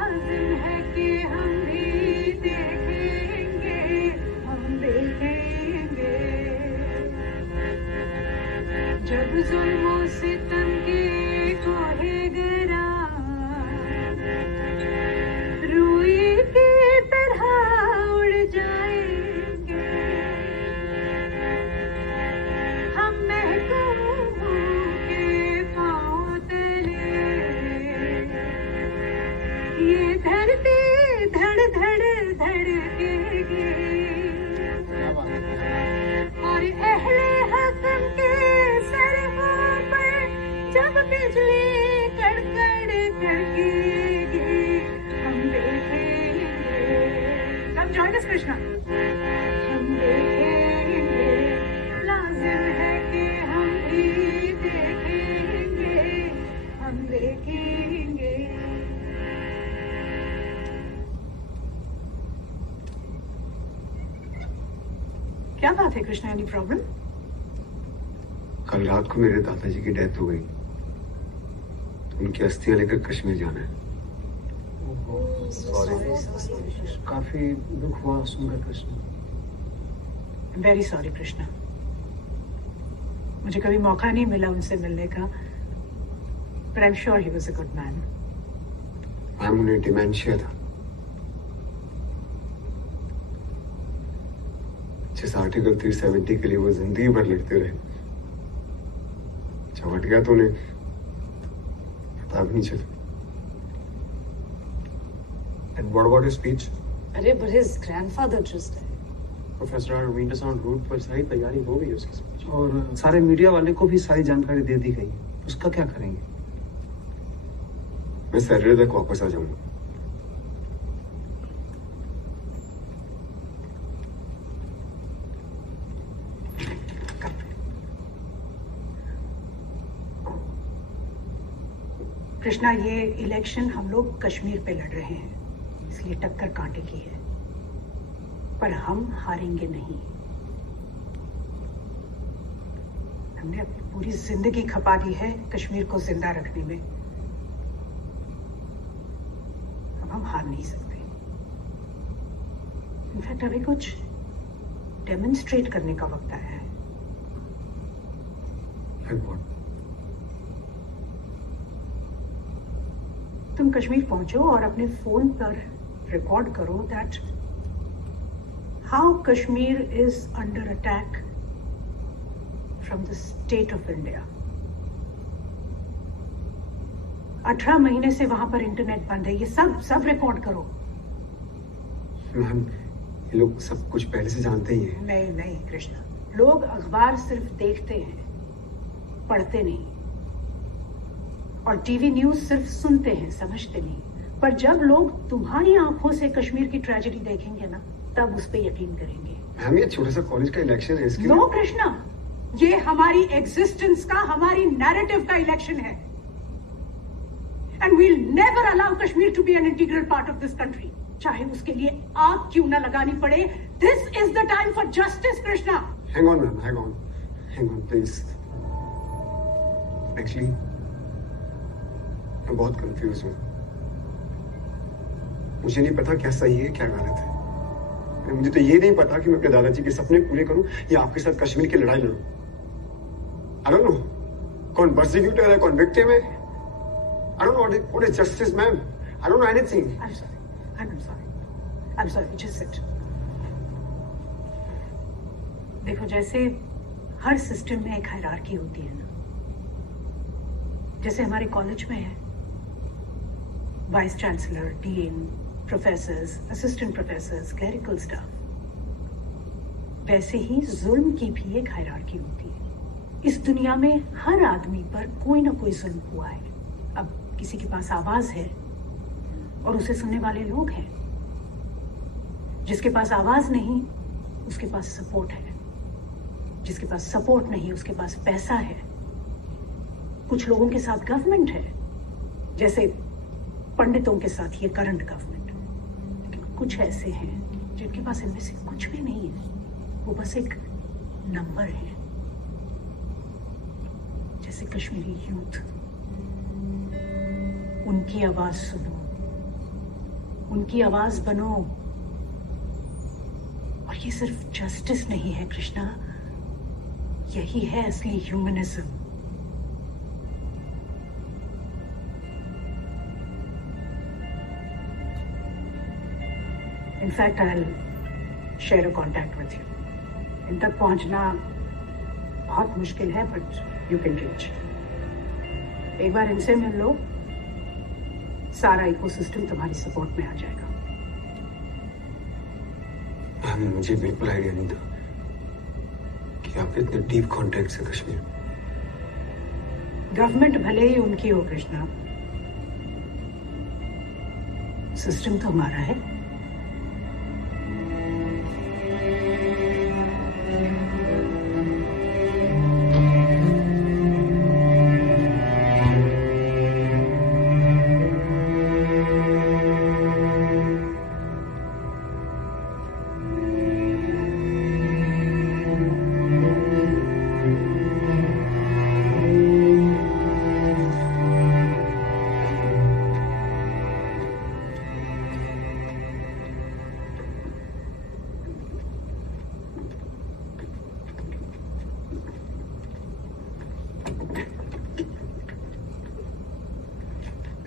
लाजिम है कि हम भी देखेंगे, हम देखेंगे। जब जुल्मों सितम के कोहे गिरा, रूई की तरह उड़ जाएंगे। हम महबूबों के पाँव तले, ये धरती धड़ धड़ धड़केगी। और अहले हक़ के सरहों पर जब बिजली कड़कड़ कड़केगी, हम देखेंगे। Come join us, Krishna. हम देखेंगे, लाजिम है कि हम भी देखेंगे, हम देखेंगे। क्या बात है कृष्णा, एनी प्रॉब्लम? कल रात को मेरे दादाजी की डेथ हो गई, तो उनकी अस्थियां लेकर कश्मीर जाना है। काफी दुख हुआ सुनकर कृष्ण। वेरी सॉरी कृष्णा, मुझे कभी मौका नहीं मिला उनसे मिलने का, but I'm sure he was a good man. Ma'am, उन्हें डिमेंशिया था। जिस आर्टिकल 370 के लिए वो जिंदगी भर लड़ते रहे, जब हट गया तो उन्हें पता भी नहीं चला। And what about his speech? अरे but his grandfather just died. Professor, I don't mean to sound rude, पर सारी तैयारी हो गई उसकी speech। और सारे मीडिया वाले को भी सारी जानकारी दे दी गई, उसका क्या करेंगे? मैं सैटरडे तक वापस आ जाऊंगा। कृष्णा, ये इलेक्शन हम लोग कश्मीर पे लड़ रहे हैं, इसलिए टक्कर कांटे की है, पर हम हारेंगे नहीं। हमने अपनी पूरी जिंदगी खपा दी है कश्मीर को जिंदा रखने में, अब हम हार नहीं सकते। इनफैक्ट अभी कुछ डेमोन्स्ट्रेट करने का वक्त आया है। तुम कश्मीर पहुंचो और अपने फोन पर रिकॉर्ड करो that how Kashmir is under attack from the state of India. 18 महीने से वहां पर इंटरनेट बंद है, ये सब रिकॉर्ड करो। मैम, ये लोग सब कुछ पहले से जानते ही हैं। नहीं कृष्णा, लोग अखबार सिर्फ देखते हैं, पढ़ते नहीं, और टीवी न्यूज सिर्फ सुनते हैं, समझते नहीं। पर जब लोग तुम्हारी आंखों से कश्मीर की ट्रेजेडी देखेंगे ना, तब उस पे यकीन करेंगे। मैम, ये छोटा सा कॉलेज का इलेक्शन है, इसके नो कृष्णा, ये हमारी एग्जिस्टेंस का, हमारी नैरेटिव का इलेक्शन है, and we'll never allow Kashmir to be an integral part of this country, चाहे उसके लिए आग क्यों ना लगानी पड़े। This is the time for justice Krishna. Hang on ma'am, hang on please. Actually मैं बहुत कंफ्यूज हूँ। मुझे नहीं पता क्या सही है क्या गलत है। मुझे तो ये नहीं पता कि मैं अपने दादाजी के सपने पूरे करूं या आपके साथ कश्मीर की लड़ाई लड़ूं। आई डोंट नो कौन प्रोसिक्यूटर है, कौन विक्टिम है। I don't know what is justice ma'am. I don't know anything. I'm sorry, just sit. देखो, जैसे हर सिस्टम में एक हायरार्की होती है ना, जैसे हमारे कॉलेज में है vice chancellor, dean, professors, assistant professors, clerical staff, वैसे ही जुल्म की भी एक हायरार्की होती है। इस दुनिया में हर आदमी पर कोई ना कोई जुल्म हुआ है। अब किसी के पास आवाज है और उसे सुनने वाले लोग हैं, जिसके पास आवाज नहीं उसके पास सपोर्ट है, जिसके पास सपोर्ट नहीं उसके पास पैसा है। कुछ लोगों के साथ गवर्नमेंट है, जैसे पंडितों के साथ ये करंट गवर्नमेंट, लेकिन कुछ ऐसे हैं जिनके पास इनमें से कुछ भी नहीं है, वो बस एक नंबर है, जैसे कश्मीरी यूथ। उनकी आवाज सुनो, उनकी आवाज बनो। और ये सिर्फ जस्टिस नहीं है कृष्णा, यही है असली humanism. In fact I will share a contact with you. इन तक पहुंचना बहुत मुश्किल है, बट यू कैन रीच। एक बार इनसे मिल लो, सारा इकोसिस्टम तुम्हारी सपोर्ट में आ जाएगा। मुझे बिल्कुल आइडिया नहीं था कि आप इतने डीप कॉन्टेक्ट से कश्मीर। गवर्नमेंट भले ही उनकी हो कृष्णा, सिस्टम तो हमारा है।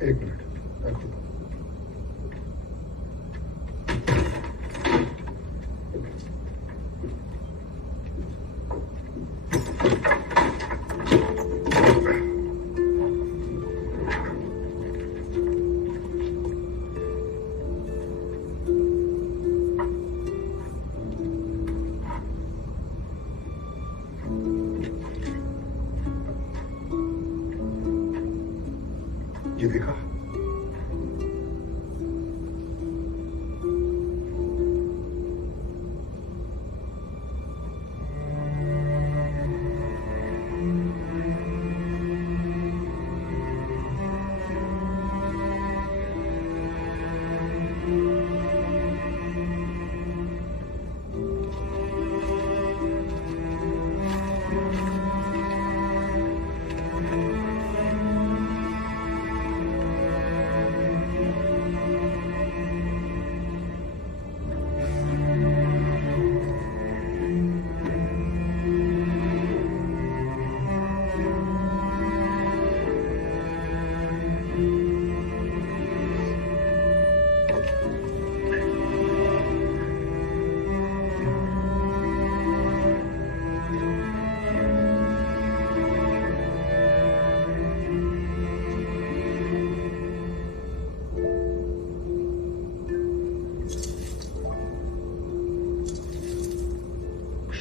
एक मिनट, रखो। ये देखा?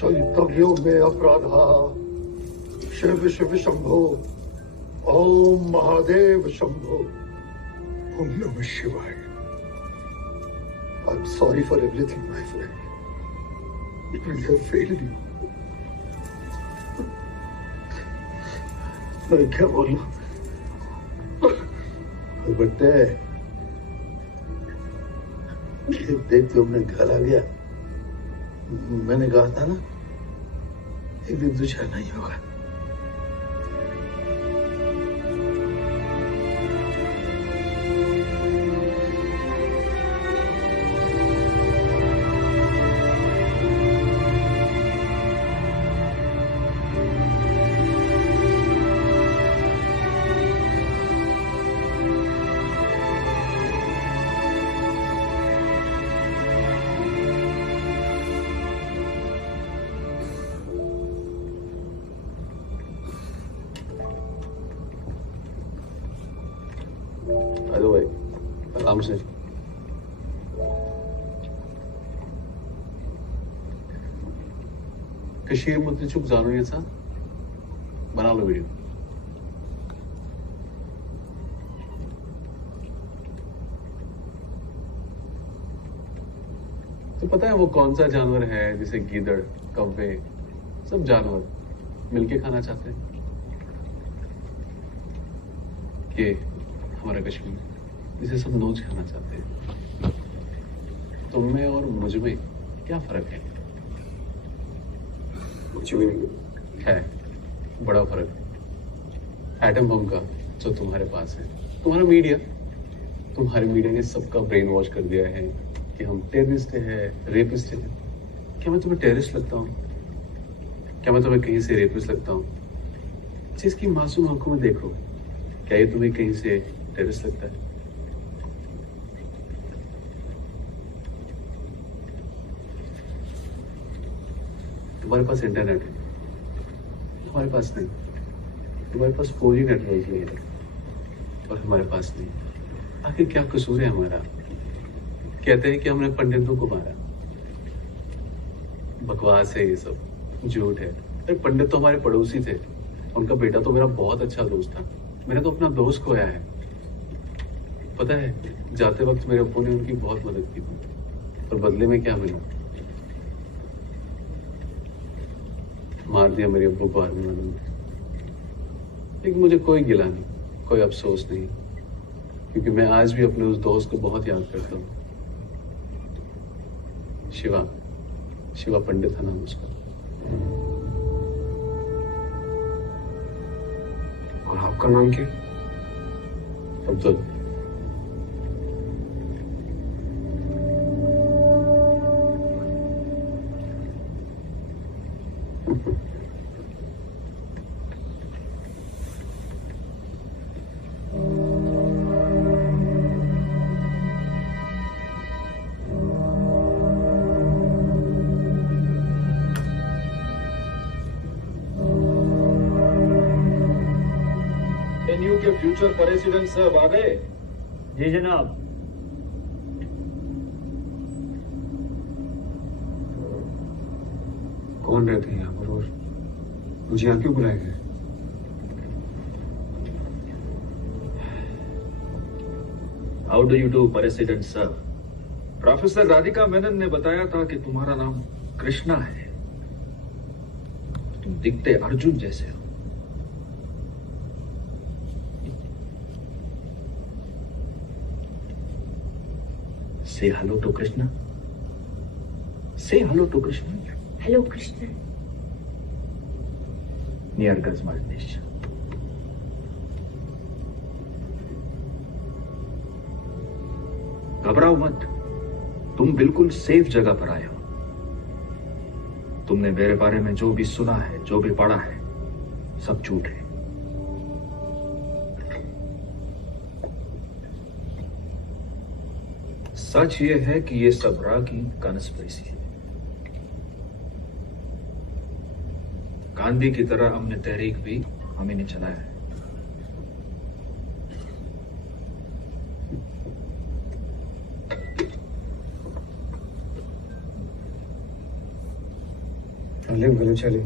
क्षयितव्यो मे अपराधा शिव शिव शंभो ओम महादेव शंभो ओम नमः शिवाय। I'm sorry for everything, my friend. We have failed you. मैं क्या बोलूं? बट्टे देख तुमने घर आ गया। मैंने कहा था ना, एक दिन दूसरा नहीं होगा। By the way, आराम से। कशीर मध्ये चूक जाणून याचा बनावला व्हिडिओ। तो पता है वो कौन सा जानवर है जिसे गीदड़, कौवे, सब जानवर मिलके खाना चाहते हैं? ये हमारा कश्मीर, जिसे सब नोच खाना चाहते हैं। तुम में और मुझ में क्या फर्क है? कुछ भी नहीं है, बड़ा फर्क है। एटम बम का जो तुम्हारे पास है, तुम्हारा मीडिया तुम्हारी मीडिया ने सबका ब्रेन वॉश कर दिया है कि हम टेररिस्ट हैं, रेपिस्ट हैं। क्या मैं तुम्हें टेररिस्ट लगता हूँ? क्या मैं तुम्हें कहीं से रेपिस्ट लगता हूँ? जिसकी मासूम आंखों में देखो, क्या ये तुम्हें कहीं से टेररिस्ट लगता है? तुम्हारे पास इंटरनेट है, हमारे पास नहीं। तुम्हारे पास 4G नेटवर्क नहीं है और हमारे पास नहीं। आखिर क्या कसूर है हमारा? कहते हैं कि हमने पंडितों को मारा। बकवास है ये सब, झूठ है। अरे पंडित तो हमारे पड़ोसी थे, उनका बेटा तो मेरा बहुत अच्छा दोस्त था। मैंने तो अपना दोस्त खोया है। पता है, जाते वक्त मेरे अब्बू ने उनकी बहुत मदद की थी और बदले में क्या मिला? मार दिया मेरे अब्बू को आर्मी वालों ने। लेकिन मुझे कोई गिला नहीं, कोई अफसोस नहीं, क्योंकि मैं आज भी अपने उस दोस्त को बहुत याद करता हूँ। शिवा पंडित था नाम उसका। और आपका नाम क्या? अब्दुल। एनयू के फ्यूचर प्रेसिडेंट साहब आ गए? जी जनाब। कौन रहते हैं यहाँ पर और मुझे यहाँ क्यों बुलाया गया? How do you do president साहब? प्रोफेसर राधिका मेनन ने बताया था कि तुम्हारा नाम कृष्णा है। तुम दिखते अर्जुन जैसे हो। Say hello to Krishna. Say hello to Krishna. Hello, Krishna. Near Gazmalnish. घबराओ मत, तुम बिल्कुल सेफ जगह पर आए हो। तुमने मेरे बारे में जो भी सुना है, जो भी पढ़ा है, सब झूठ है। सच ये है कि ये सब रा की कॉन्स्पिरेसी है। गांधी की तरह हमने तहरीक भी हमें नहीं चलाया है। अलीम गलूचली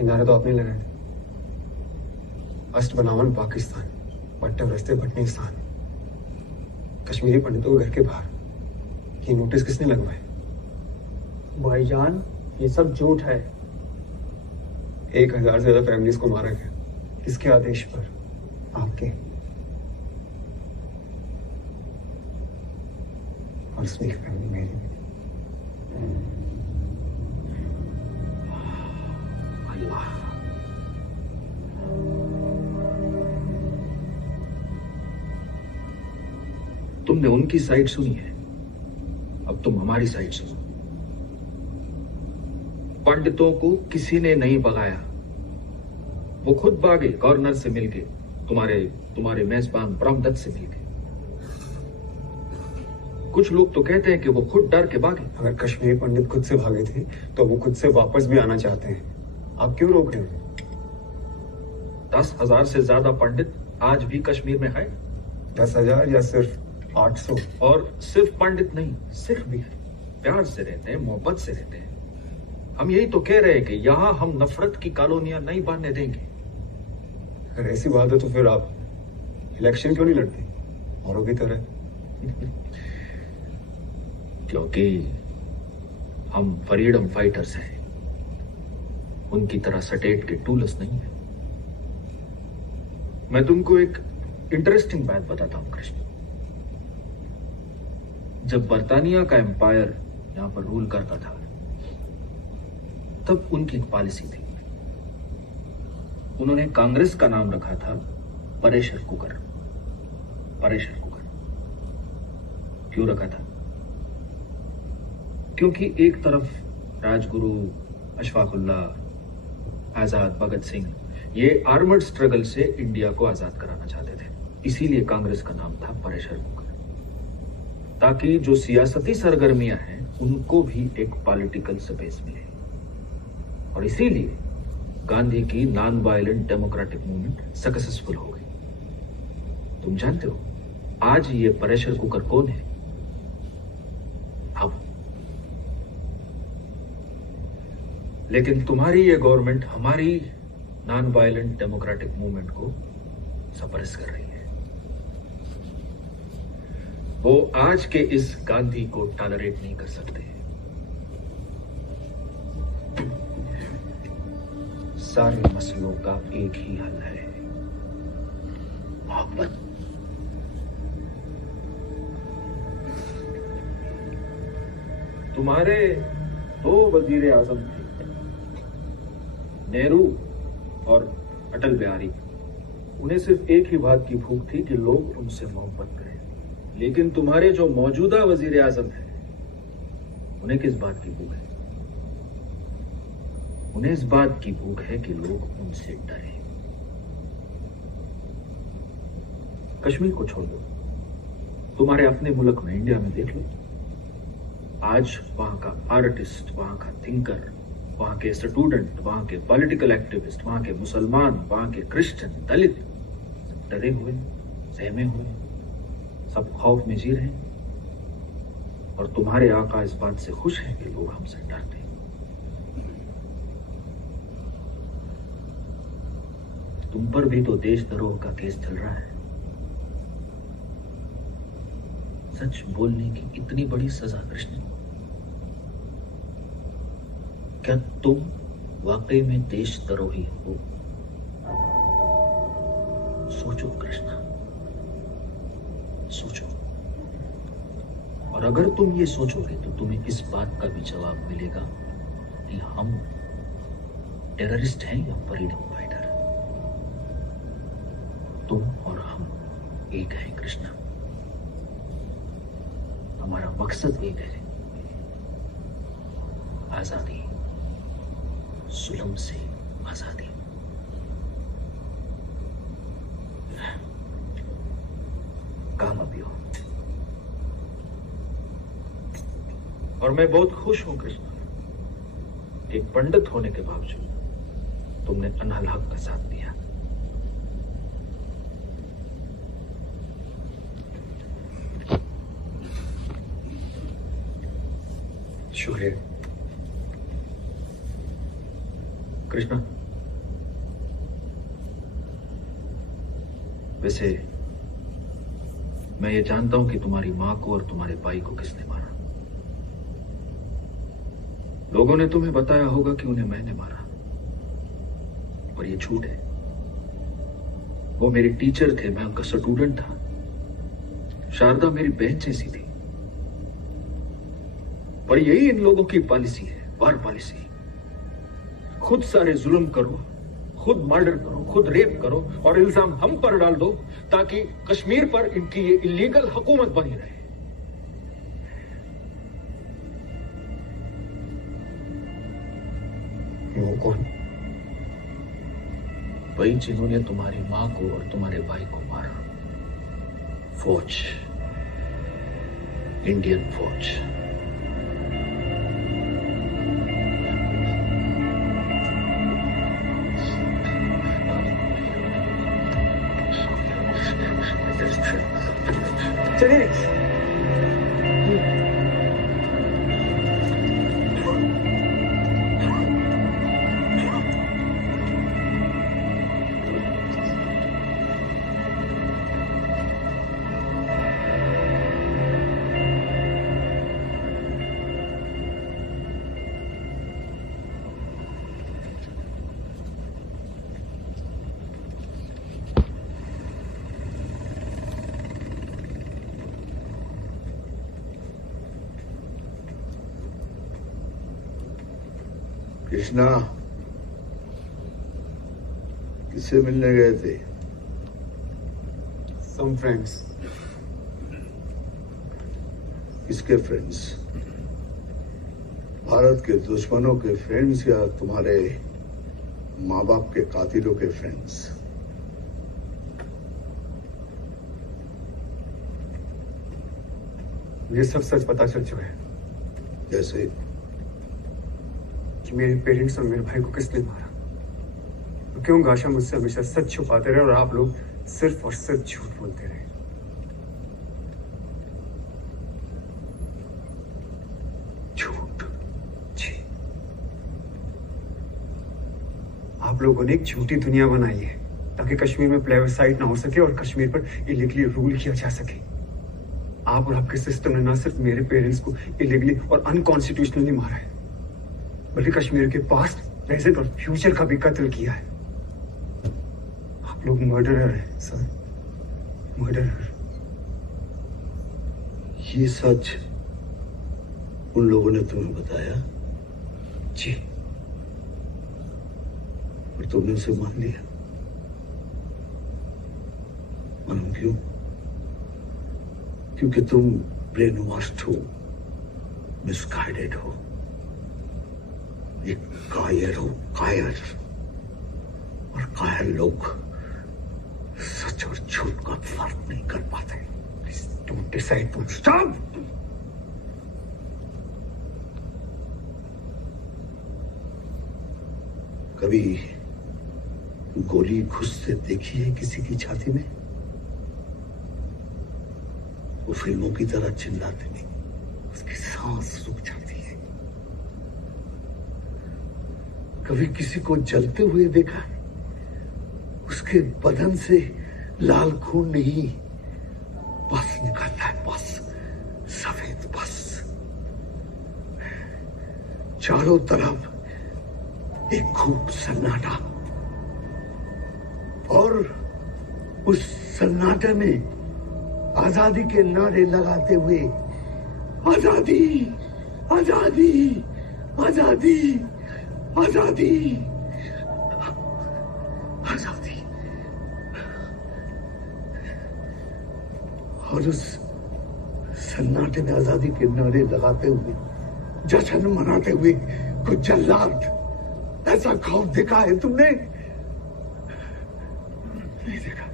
इनारे तो आपने लगाए थे। अस्त बनावन पाकिस्तान, बट्टे रस्ते भटनीस्तान, कश्मीरी पंडितों के घर के बाहर। ये नोटिस किसने लगवाए? भाईजान, ये सब झूठ है। 1000 से ज्यादा फैमिलीज को मारा गया। किसके आदेश पर? आपके। और उसमें एक फैमिली मेरी भी। अल्लाह। तुमने उनकी साइड सुनी है, अब तुम हमारी साइड सुनो। पंडितों को किसी ने नहीं भगाया, वो खुद भागे गवर्नर से मिलके, तुम्हारे मेजबान ब्रह्मदत्त से मिलके। कुछ लोग तो कहते हैं कि वो खुद डर के भागे। अगर कश्मीरी पंडित खुद से भागे थे तो वो खुद से वापस भी आना चाहते हैं। आप क्यों रोक रहे हो? 10,000 से ज्यादा पंडित आज भी कश्मीर में है। 10,000 या सिर्फ 800? और सिर्फ पंडित नहीं, सिर्फ भी है। प्यार से रहते हैं, मोहब्बत से रहते हैं। हम यही तो कह रहे हैं कि यहाँ हम नफरत की कॉलोनियां नहीं बनने देंगे। अगर ऐसी बात है तो फिर आप इलेक्शन क्यों नहीं लड़ते औरों की तरह? क्योंकि हम फ्रीडम फाइटर्स हैं, उनकी तरह सटेट के टूलस नहीं है। मैं तुमको एक इंटरेस्टिंग बात बताता हूं कृष्ण। जब बर्तानिया का एम्पायर यहां पर रूल करता था, तब उनकी एक पॉलिसी थी। उन्होंने कांग्रेस का नाम रखा था प्रेशर कुकर। Pressure cooker. क्यों रखा था? क्योंकि एक तरफ राजगुरु, अशफाकुल्लाह, आजाद, भगत सिंह ये आर्मर्ड स्ट्रगल से इंडिया को आजाद कराना चाहते थे। इसीलिए कांग्रेस का नाम था प्रेशर कुकर, ताकि जो सियासती सरगर्मियां हैं उनको भी एक पॉलिटिकल स्पेस मिले। और इसीलिए गांधी की non violent democratic movement successful हो गई। तुम जानते हो आज ये प्रेशर कुकर कौन है? हम। लेकिन तुम्हारी ये गवर्नमेंट हमारी नॉन वायलेंट डेमोक्रेटिक मूवमेंट को सप्रेस कर रही है। वो आज के इस गांधी को टॉलरेट नहीं कर सकते। सारे मसलों का एक ही हल है, मोहब्बत। तुम्हारे दो वजीर आजम थे, नेहरू और अटल बिहारी। उन्हें सिर्फ एक ही बात की भूख थी कि लोग उनसे मोहब्बत करें। लेकिन तुम्हारे जो मौजूदा वजीर आजम हैं, उन्हें किस बात की भूख है? उन्हें इस बात की भूख है कि लोग उनसे डरें। कश्मीर को छोड़ दो, तुम्हारे अपने मुल्क में, इंडिया में देख लो। आज वहां का आर्टिस्ट, वहां का थिंकर, वहां के स्टूडेंट, वहां के पॉलिटिकल एक्टिविस्ट, वहां के मुसलमान, वहां के क्रिश्चियन, दलित, डरे हुए, सहमे हुए, सब खौफ में जी रहे हैं। और तुम्हारे आका इस बात से खुश हैं कि लोग हमसे डरते हैं। तुम पर भी तो देशद्रोह का केस चल रहा है। सच बोलने की इतनी बड़ी सजा कृष्ण, क्या तुम वाकई में देशद्रोही हो? सोचो कृष्णा, सोचो। और अगर तुम ये सोचोगे तो तुम्हें इस बात का भी जवाब मिलेगा कि हम टेररिस्ट हैं या फ्रीडम फाइटर। तुम और हम एक हैं कृष्णा। हमारा मकसद एक है, आजादी, जुल्म से आजादी। काम अभी हो। और मैं बहुत खुश हूं कृष्णा, एक पंडित होने के बावजूद तुमने अनहल हक का साथ दिया। शुक्रिया कृष्णा। वैसे मैं ये जानता हूं कि तुम्हारी मां को और तुम्हारे भाई को किसने मारा। लोगों ने तुम्हें बताया होगा कि उन्हें मैंने मारा, और ये झूठ है। वो मेरे टीचर थे, मैं उनका स्टूडेंट था। शारदा मेरी बहन जैसी थी। पर यही इन लोगों की पॉलिसी है, वार पॉलिसी। खुद सारे जुल्म करो, खुद मर्डर करो, खुद रेप करो और इल्जाम हम पर डाल दो, ताकि कश्मीर पर इनकी ये इलीगल हुकूमत बनी रहे। वो कौन? वही जिन्होंने तुम्हारी मां को और तुम्हारे भाई को मारा। फौज, इंडियन फौज। चलिए। कृष्णा, किससे मिलने गए थे? Some friends. किसके फ्रेंड्स? भारत के दुश्मनों के फ्रेंड्स या तुम्हारे माँ बाप के कातिलों के फ्रेंड्स? ये सब सच पता चल चुका है। जैसे कि मेरे पेरेंट्स और मेरे भाई को किसने मारा। तो क्यों गाशा मुझसे हमेशा सच छुपाते रहे और आप लोग सिर्फ और सिर्फ झूठ बोलते रहे? झूठ। जी, आप लोगों ने एक झूठी दुनिया बनाई है ताकि कश्मीर में प्लेबसाइट ना हो सके और कश्मीर पर इलीगली रूल किया जा सके। आप और आपके सिस्टम ने न सिर्फ मेरे पेरेंट्स को इलीगली और अनकॉन्स्टिट्यूशनली मारा है, बल्कि कश्मीर के पास्ट, प्रेजेंट और फ्यूचर का भी कत्ल किया है। आप लोग मर्डरर हैं सर, मर्डरर। ये सच उन लोगों ने तुम्हें बताया? जी। और तुमने उसे मान लिया? मालूम क्यों? क्योंकि तुम ब्रेन वॉश्ड हो, मिसगाइडेड हो, एक कायर हो, कायर। और कायर लोग सच और झूठ का फर्क नहीं कर पाते। Please don't decide for stop. कभी गोली घुसते देखी है किसी की छाती में? वो फिल्मों की तरह चिल्लाते नहीं, उसकी सांस रुक जाती है। कभी किसी को जलते हुए देखा है? उसके बदन से लाल खून नहीं, बस निकलता है, बस सफेद बस। चारों तरफ एक खूब सन्नाटा, और उस सन्नाटे में आजादी के नारे लगाते हुए, आजादी, आजादी, आजादी, आजादी, आजादी। और उस सन्नाटे में आजादी के नारे लगाते हुए, जश्न मनाते हुए कुछ जल्लाद, ऐसा खौफ देखा है तुमने? नहीं देखा।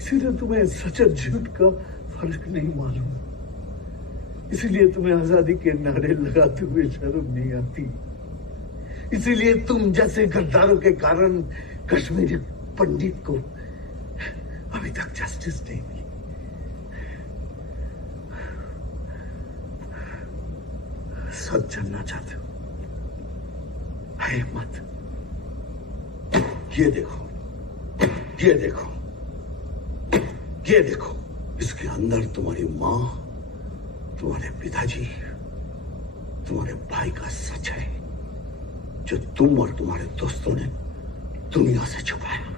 इसीलिए तुम्हें सच और झूठ का फर्क नहीं मालूम। इसीलिए तुम्हें आजादी के नारे लगाते हुए शर्म नहीं आती। इसीलिए तुम जैसे गद्दारों के कारण कश्मीरी पंडित को अभी तक जस्टिस नहीं मिली। सच जानना चाहते हो? है हिम्मत? ये देखो, ये देखो, ये देखो। इसके अंदर तुम्हारी माँ, तुम्हारे पिताजी, तुम्हारे भाई का सच है, जो तुम और तुम्हारे दोस्तों ने दुनिया से छुपाया।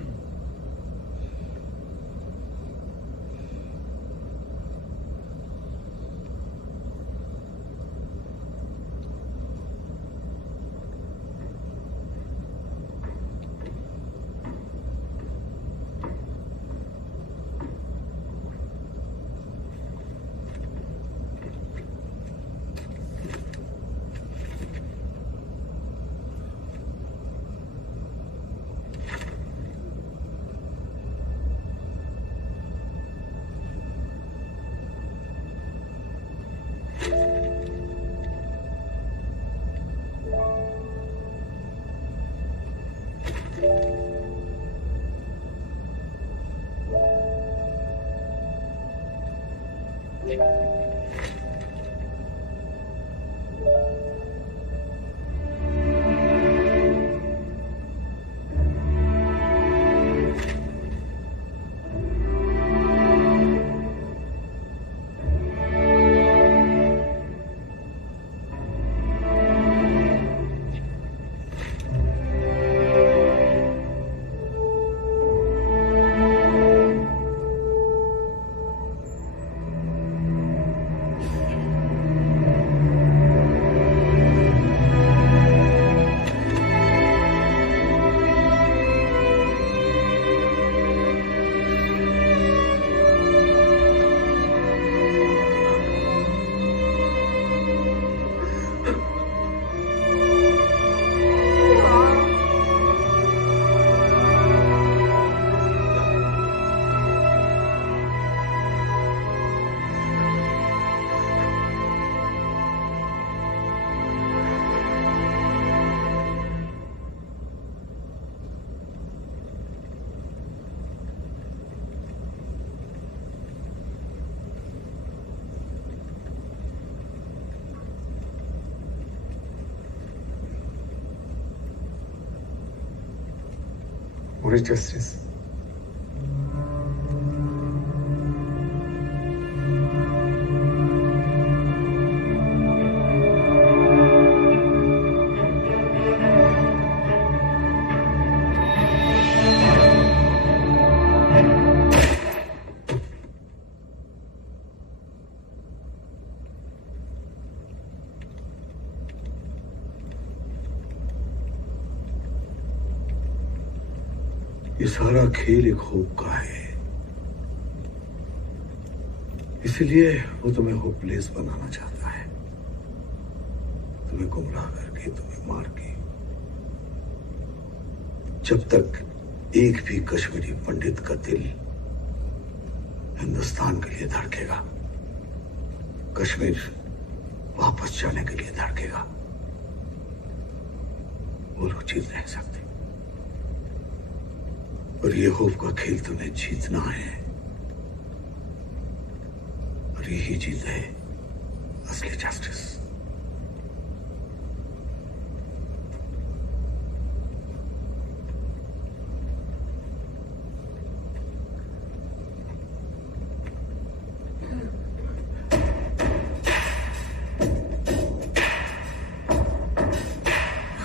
For justice. ये सारा खेल एक होप का है, इसलिए वो तुम्हें होपलेस बनाना चाहता है, तुम्हें गुमराह करके, तुम्हें मार के। जब तक एक भी कश्मीरी पंडित का दिल हिंदुस्तान के लिए धड़केगा, कश्मीर वापस जाने के लिए धड़केगा, वो लोग जीत नहीं सकते। और ये होप का खेल तुम्हें जीतना है, और यही जीत है असली जस्टिस।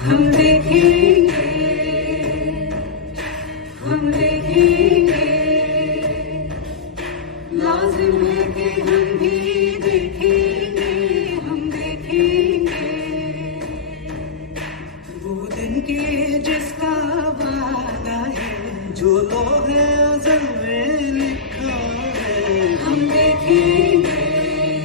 हम देखेंगे, हम देखेंगे, लाजिम है कि हम भी देखेंगे, हम देखेंगे वो दिन के जिसका वादा है, जो लो है